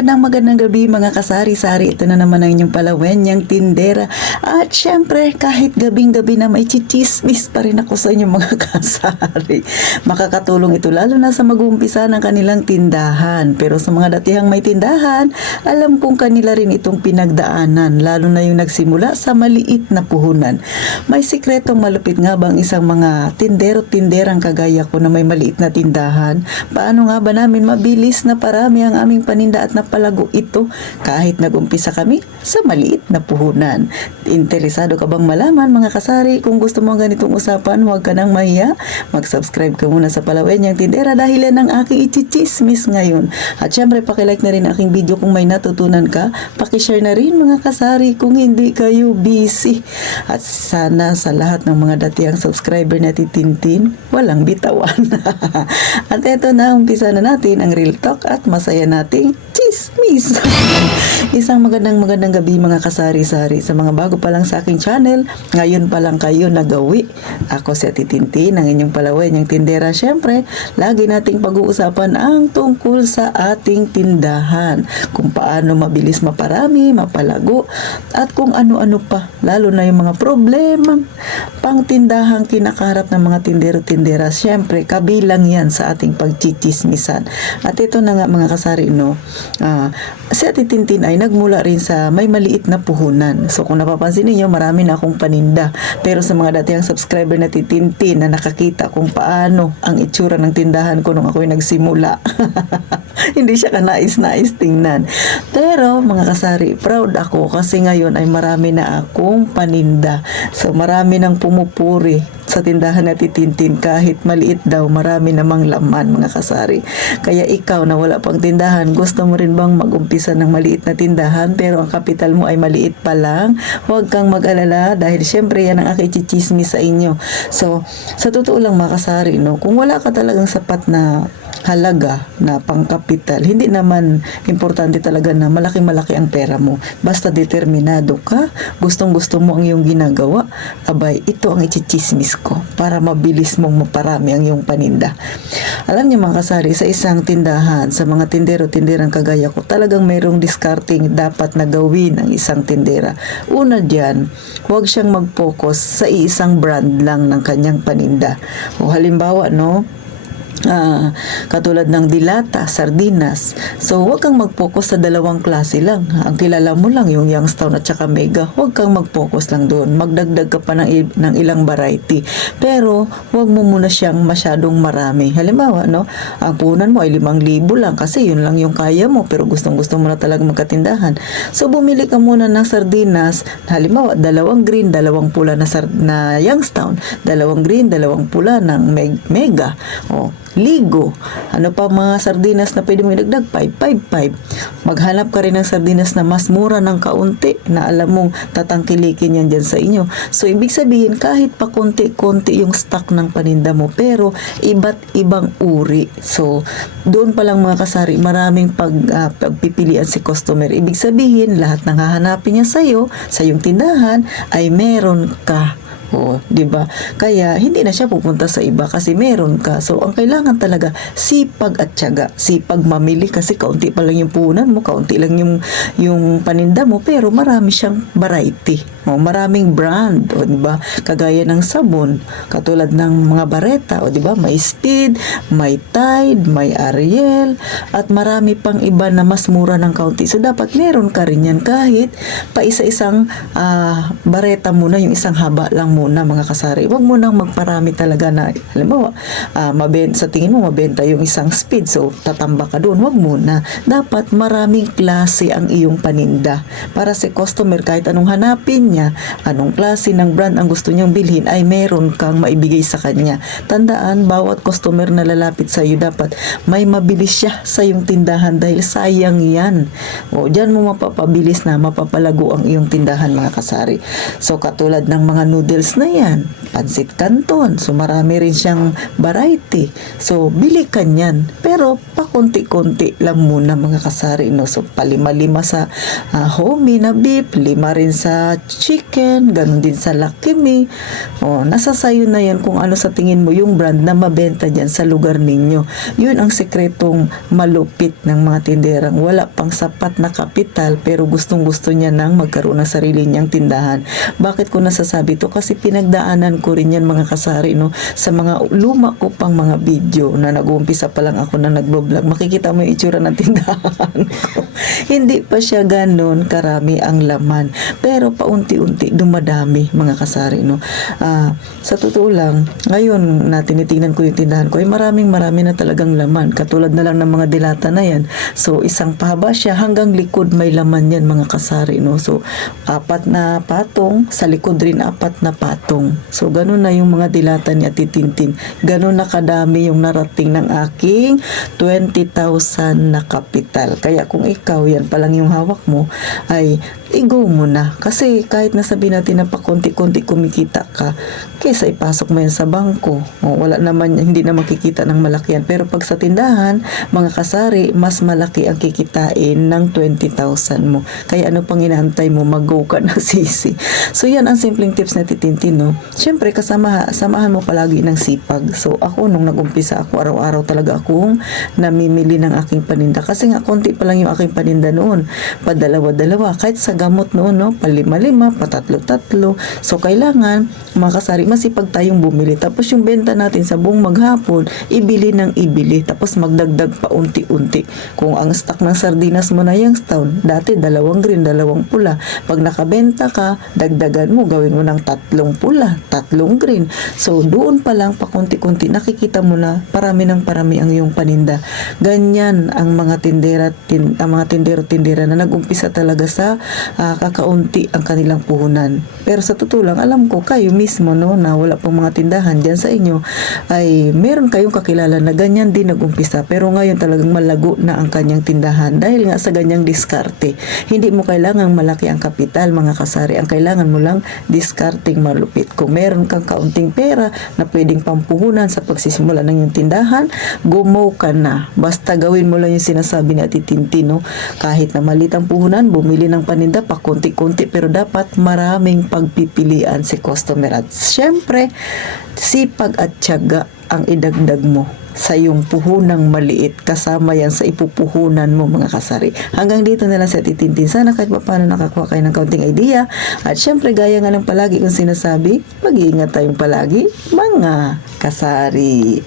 magandang gabi mga kasari-sari. Ito na naman ang inyong palawenyang tindera. At syempre, kahit gabing-gabi na may chichismis pa rin ako sa inyong mga kasari. Makakatulong ito lalo na sa mag-uumpisa ng kanilang tindahan. Pero sa mga datihang may tindahan, alam kong kanila rin itong pinagdaanan. Lalo na yung nagsimula sa maliit na puhunan. May sikretong malupit nga bang isang mga tindero-tinderang kagaya ko na may maliit na tindahan? Paano nga ba namin mabilis na parami ang aming paninda at napalago ito kahit nag-umpisa kami sa maliit na puhunan? Interesado ka bang malaman mga kasari? Kung gusto mo ganitong usapan, huwag ka nang mahiya. Mag-subscribe ka muna sa Palawenyang Tindera dahil yan ang aking ichichismis ngayon. At syempre pakilike na rin aking video kung may natutunan ka. Pakishare na rin mga kasari kung hindi kayo busy. At sana sa lahat ng mga datihang subscriber na titintin, walang bitawan. At eto na, umpisa na natin ang real talk at masaya nating chismis. Isang magandang gabi mga kasari-sari. Sa mga bago pa lang sa aking channel, ngayon pa lang kayo nagawi. Ako si Ate Tintin, ang inyong palawenyang tindera. Syempre, lagi nating pag-uusapan ang tungkol sa ating tindahan. Kung paano mabilis maparami, mapalago, at kung ano-ano pa. Lalo na yung mga problemang pang tindahang kinakaharap ng mga tindero-tindera. Syempre, kabilang yan sa ating pagchichismisan. At ito na nga mga kasari, no? Si Ate Tintin ay nagmula rin sa may maliit na puhunan. So kung napapansin niyo, marami na akong paninda. Pero sa mga datihang subscriber na Tintin na nakakita kung paano ang itsura ng tindahan ko nung ako'y nagsimula. Hindi siya kanais-nais tingnan. Pero mga kasari, proud ako kasi ngayon ay marami na akong paninda. So marami nang pumupuri sa tindahan na Tintin kahit maliit daw, marami namang laman mga kasari. Kaya ikaw na wala pang tindahan, gusto mo rin bang mag-umpisa ng maliit na tindahan pero ang kapital mo ay maliit pa lang? Huwag kang mag-alala dahil syempre yan ang aking chichismis sa inyo. So sa totoo lang mga kasari, no, kung wala ka talagang sapat na halaga na pangkapital, hindi naman importante talaga na malaki-malaki ang pera mo. Basta determinado ka, gustong-gusto mo ang iyong ginagawa, abay, ito ang ichichismis ko para mabilis mong maparami ang iyong paninda. Alam niyo mga kasari, sa isang tindahan, sa mga tindero-tinderang kagaya ko, talagang mayroong discarding dapat na gawin ang isang tindera. Una diyan, huwag siyang mag-focus sa iisang brand lang ng kanyang paninda. O halimbawa, no, katulad ng dilata, sardinas. So, huwag kang mag-focus sa dalawang klase lang. Ang kilala mo lang yung Youngstown at saka Mega. Huwag kang mag-focus lang doon. Magdagdag ka pa ng ilang variety. Pero, huwag mo muna siyang masyadong marami. Halimbawa, no, ang punan mo ay 5,000 lang kasi yun lang yung kaya mo. Pero gustong-gusto mo na talagang magkatindahan. So, bumili ka muna ng sardinas. Halimbawa, 2 green, 2 pula na Youngstown. 2 green, 2 pula ng Mega. O, ligo. Ano pa mga sardinas na pwede mong idagdag? 555. Maghanap ka rin ng sardinas na mas mura ng kaunti na alam mong tatangkilikin yan dyan sa inyo. So, ibig sabihin, kahit pa konti-konti yung stock ng paninda mo, pero iba't ibang uri. So, doon pa lang mga kasari, maraming pagpipilian si customer. Ibig sabihin, lahat ng hahanapin niya sa'yo, sa iyong tindahan, ay meron ka. O, di ba? Kaya hindi na siya pupunta sa iba kasi meron ka. So, ang kailangan talaga sipag at tiyaga. Sipag mamili kasi kaunti pa lang yung punan mo, kaunti lang yung paninda mo, pero marami siyang variety. O, maraming brand, o di ba? Kagaya ng sabon, katulad ng mga bareta, o di ba? May Speed, may Tide, may Ariel, at marami pang iba na mas mura ng kaunti. So, dapat meron ka rin yan kahit pa isa-isang bareta muna, yung isang haba lang muna mga kasari. Huwag mo nang magparami talaga na, halimbawa, sa tingin mo mabenta yung isang Speed, so tatamba ka doon. Huwag muna. Dapat maraming klase ang iyong paninda para si customer kahit anong hanapin niya, anong klase ng brand ang gusto niyang bilhin, ay meron kang maibigay sa kanya. Tandaan, bawat customer na lalapit sa iyo dapat may mabilis siya sa iyong tindahan dahil sayang yan. O, dyan mo mapapabilis na mapapalago ang iyong tindahan mga kasari. So, katulad ng mga noodles na yan, pansit canton, so marami rin siyang variety. So, bili ka niyan. Pero, pakunti-kunti lang muna mga kasari, no? So, palima-lima sa homey na beef, 5 rin sa Chicken, ganun din sa Lucky Me. O, nasa sayo na yan kung ano sa tingin mo yung brand na mabenta dyan sa lugar ninyo. Yun ang sekretong malupit ng mga tinderang wala pang sapat na kapital pero gustong-gusto niya nang magkaroon ng sarili niyang tindahan. Bakit ko nasasabi to? Kasi pinagdaanan ko rin yan mga kasari, no? Sa mga luma ko pang mga video na nag-uumpisa pa lang ako na nagbo-vlog, makikita mo yung itsura ng tindahan ko. Hindi pa siya ganon karami ang laman. Pero paunti-unti dumadami mga kasari, no? Sa totoo lang, ngayon na tinitingnan ko yung tindahan ko, ay marami na talagang laman. Katulad na lang ng mga dilata na yan. So, isang pahaba siya hanggang likod may laman yan mga kasari, no? So, 4 na patong, sa likod rin 4 na patong. So, ganun na yung mga dilata ni Ate Tintin. Ganun na kadami yung narating ng aking 20,000 na kapital. Kaya kung ikaw, yan pa lang yung hawak mo, ay i-go mo na. Kasi kahit nasabi natin na pa konti-konti kumikita ka, kaysa ipasok mo yan sa bangko. Wala naman, hindi na makikita ng malaki yan. Pero pag sa tindahan, mga kasari, mas malaki ang kikitain ng 20,000 mo. Kaya ano pang inaantay mo, mag-go ka na sisi. So yan ang simpleng tips na titintin, no? Siyempre, samahan mo palagi ng sipag. So ako, nung nag-umpisa ako, araw-araw talaga akong namimili ng aking paninda. Kasi nga, konti pa lang yung aking paninda noon. Padalawa-dalawa. Kahit sa gamot noon, no? Palima-lima, patatlo-tatlo. So kailangan, mga kasari, masipag tayong bumili. Tapos yung benta natin sa buong maghapon, ibili ng ibili. Tapos magdagdag pa unti-unti. Kung ang stock ng sardinas mo na yung taon, dati 2 green, 2 pula. Pag nakabenta ka, dagdagan mo, gawin mo ng 3 pula, 3 green. So doon pa lang, pakunti-kunti, nakikita mo na parami ng parami ang iyong paninda. Ganyan ang mga tindero-tindera na nag-umpisa talaga sa kakaunti ang kanilang puhunan. Pero sa totoo lang, alam ko kayo mismo, no, na wala pang mga tindahan dyan sa inyo, ay meron kayong kakilala na ganyan din nag-umpisa. Pero ngayon talagang malago na ang kanyang tindahan dahil nga sa ganyang diskarte. Hindi mo kailangang malaki ang kapital, mga kasari. Ang kailangan mo lang diskarting malupit. Kung meron kang kaunting pera na pwedeng pampuhunan sa pagsisimula ng iyong tindahan, gumaw ka na. Basta gawin mo lang yung sinasabi ni Ate Tintin, no? Kahit na maliit ang puhunan, bumili ng paninda pa konti-konti, pero dapat maraming pagpipilian si customer. At syempre, sipag at tiyaga ang idagdag mo sa iyong puhunang maliit. Kasama yan sa ipupuhunan mo, mga kasari. Hanggang dito na lang sa Ate Tintin. Sana kahit paano nakakuha kayo ng kaunting idea. At syempre, gaya nga ng palagi kong sinasabi, mag-iingat tayong palagi, mga kasari.